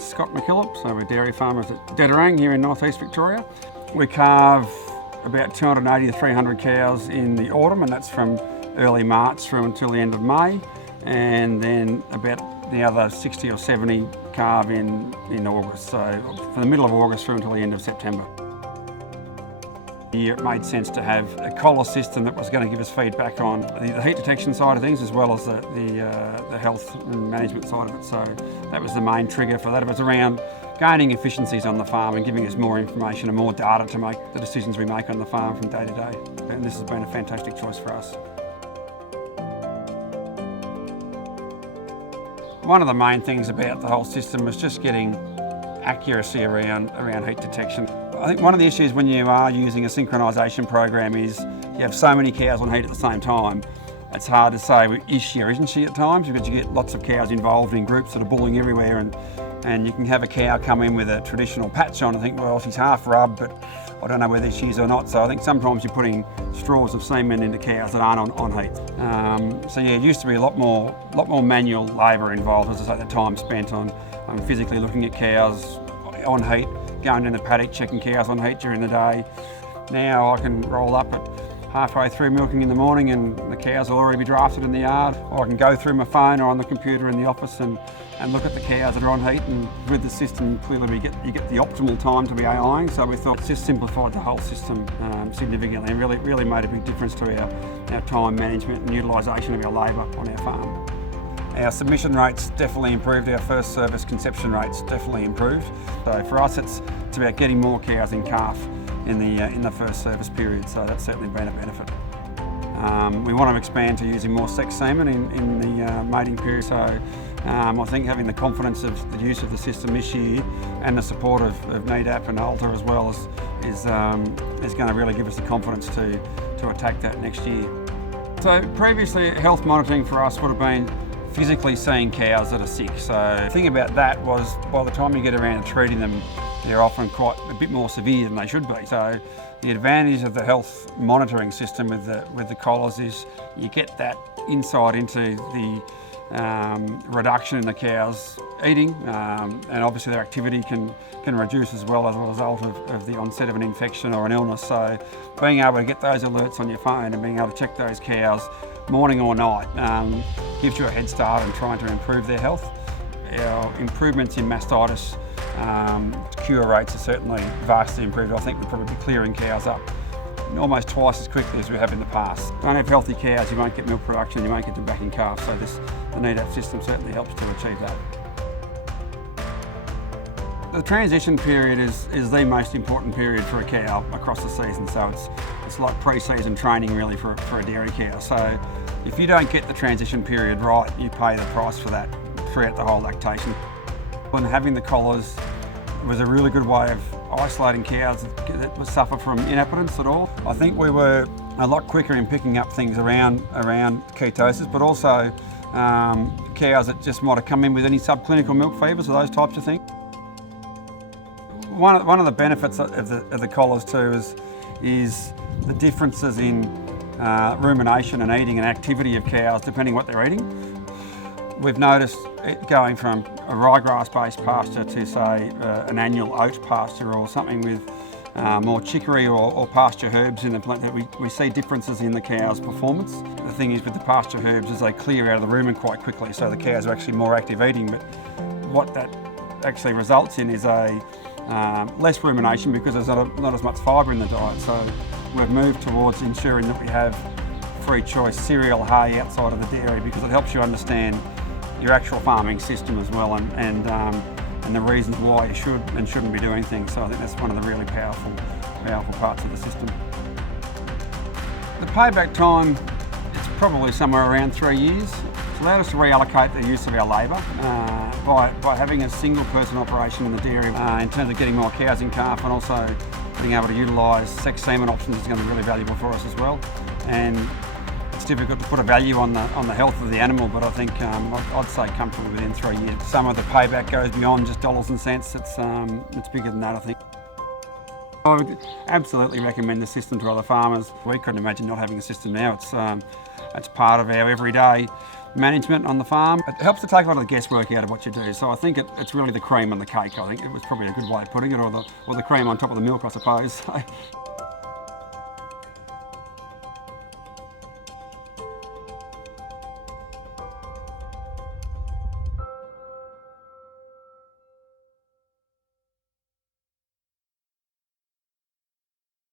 Scott McKillop, so we're dairy farmers at Dedarang here in northeast Victoria. We calve about 280 to 300 cows in the autumn, and that's from early March through until the end of May, and then about the other 60 or 70 calve in August, so from the middle of August through until the end of September. It made sense to have a collar system that was going to give us feedback on the heat detection side of things, as well as the health and management side of it. So that was the main trigger for that. It was around gaining efficiencies on the farm and giving us more information and more data to make the decisions we make on the farm from day to day. And this has been a fantastic choice for us. One of the main things about the whole system was just getting accuracy around heat detection. I think one of the issues when you are using a synchronisation program is you have so many cows on heat at the same time. It's hard to say is she or isn't she at times, because you get lots of cows involved in groups that are bulling everywhere, and you can have a cow come in with a traditional patch on and think, well, she's half rubbed, but I don't know whether she is or not. So I think sometimes you're putting straws of semen into cows that aren't on heat. So yeah, it used to be a lot more manual labour involved, as I say, the time spent on physically looking at cows on heat, going in the paddock, checking cows on heat during the day. Now I can roll up at halfway through milking in the morning and the cows will already be drafted in the yard. Or I can go through my phone or on the computer in the office and look at the cows that are on heat, and with the system clearly you get the optimal time to be AIing. So we thought it's just simplified the whole system significantly and really made a big difference to our time management and utilisation of our labour on our farm. Our submission rates definitely improved, our first service conception rates definitely improved. So for us it's about getting more cows in calf in the first service period, so that's certainly been a benefit. We want to expand to using more sex semen in the mating period, so I think having the confidence of the use of the system this year and the support of McKillop and Alta as well is going to really give us the confidence to attack that next year. So previously health monitoring for us would have been physically seeing cows that are sick. So the thing about that was by the time you get around to treating them, they're often quite a bit more severe than they should be. So the advantage of the health monitoring system with the collars is you get that insight into the reduction in the cows eating, and obviously their activity can reduce as well as a result of the onset of an infection or an illness. So being able to get those alerts on your phone and being able to check those cows morning or night gives you a head start in trying to improve their health. Our improvements in mastitis cure rates are certainly vastly improved. I think we're probably clearing cows up almost twice as quickly as we have in the past. If you don't have healthy cows, you won't get milk production, you won't get them back in calf, so the McKillop system certainly helps to achieve that. The transition period is the most important period for a cow across the season, so it's like pre-season training really for a dairy cow. So if you don't get the transition period right, you pay the price for that throughout the whole lactation. And having the collars was a really good way of isolating cows that would suffer from inappetence at all. I think we were a lot quicker in picking up things around ketosis, but also cows that just might have come in with any subclinical milk fevers or those types of things. One of the benefits of the collars too is the differences in rumination and eating and activity of cows depending what they're eating. We've noticed it going from a ryegrass-based pasture to say an annual oat pasture or something with more chicory or pasture herbs in the plant, that we see differences in the cow's performance. The thing is with the pasture herbs is they clear out of the rumen quite quickly, so the cows are actually more active eating, but what that actually results in is less rumination because there's not as much fibre in the diet. So we've moved towards ensuring that we have free choice cereal, hay outside of the dairy, because it helps you understand your actual farming system as well, and the reasons why you should and shouldn't be doing things. So I think that's one of the really powerful parts of the system. The payback time, it's probably somewhere around 3 years. It's allowed us to reallocate the use of our labour by having a single person operation in the dairy in terms of getting more cows in calf, and also being able to utilise sex semen options is going to be really valuable for us as well. And it's difficult to put a value on the health of the animal, but I think I'd say comfortably within 3 years. Some of the payback goes beyond just dollars and cents. It's bigger than that, I think. I would absolutely recommend the system to other farmers. We couldn't imagine not having a system now. It's part of our everyday management on the farm. It helps to take a lot of the guesswork out of what you do. So I think it's really the cream on the cake. I think it was probably a good way of putting it, or the cream on top of the milk, I suppose.